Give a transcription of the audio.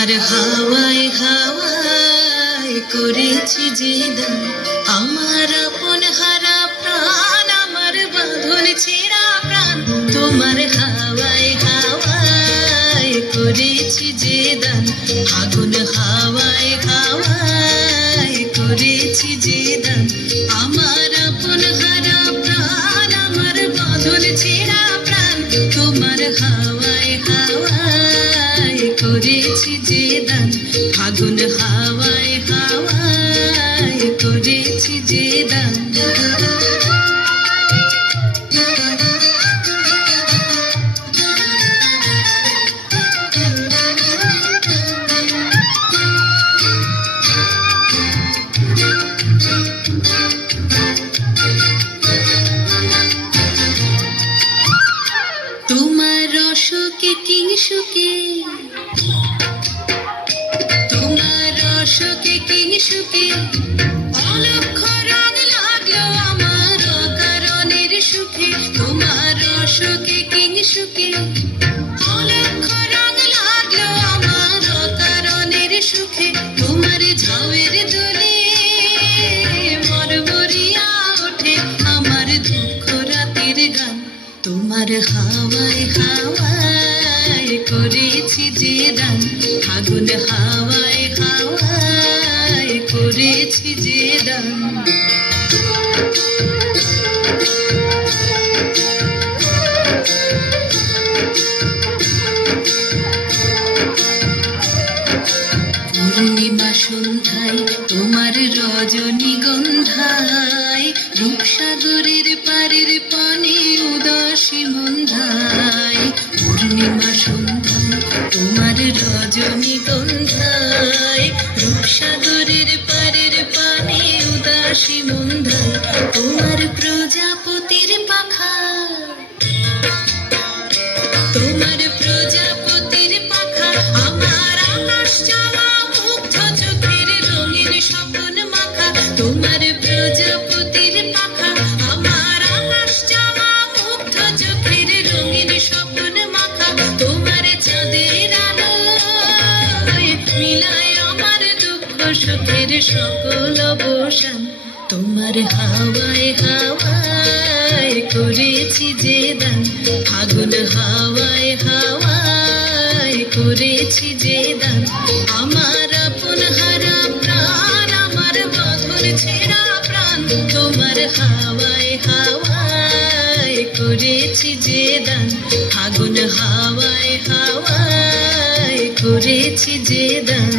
তোমার হাওয়ায় হাওয়ায় করেছি যে দান, আমার আপন হারা প্রাণ, আমার বাঁধন ছেঁড়া প্রাণ। তোমার হাওয়ায় হাওয়ায় করেছি যে দান, আগুন হাওয়ায় হাওয়ায় করেছি যে দান, আমার আপন হারা প্রাণ, আমার বাঁধন ছেঁড়া প্রাণ। তোমার হাওয়ায় হাওয়ায় করেছি যে দান, আগুন হাওয়ায় হাওয়ায় করেছি যে দান। তোমার রসকে কিংসুকে, তোমার রসকে কিংসুকে অলক্ষ রং লাগলো আমার অকারণের সুখে। তোমার রসকে কিংসুকে অলক্ষ রং লাগলো আমার অকারণের সুখে। তোমার ঝাউয়ের দোলে মরমরিয়া ওঠে আমার দুঃখ রাতের গান। তোমার হাওয়ায় হাওয়ায় করেছি যে দান, আগুন হাওয়ায় হাওয়ায় করেছি যে দান। পূর্ণিমা সন্ধ্যায় তোমার রজনীগন্ধায়, রূপসাগরের পারের পানে উদাসী মন্ধায়। পূর্ণিমা সন্ধ্যায় তোমার রজনীগন্ধায়, রূপসাগরের পারের পানে উদাসী মন্ধায়। তোমার প্রজাপতির পাখা, তোমার প্রজাপতির পাখা আমার আকাশ চাওয়া মুগ্ধ চোখের রঙিন স্বপ্ন মাখা। তোমার প্রজাপতির পাখা আমার আকাশ চাওয়া মুগ্ধ চোখের রঙিন স্বপ্ন মাখা। তোমার চাঁদের আলোয় মিলায় আমার দুঃখ সুখের সকল অবসান। তোমার হাওয়ায় হাওয়ায় করেছি যে দান, আগুন হাওয়ায় হাওয়ায় করেছি যে দান, আমার আপন হারা প্রাণ, আমার বাঁধন ছেঁড়া প্রাণ। তোমার হাওয়ায় হাওয়ায় করেছি যে দান, আগুন হাওয়ায় হাওয়ায় করেছি যে দান।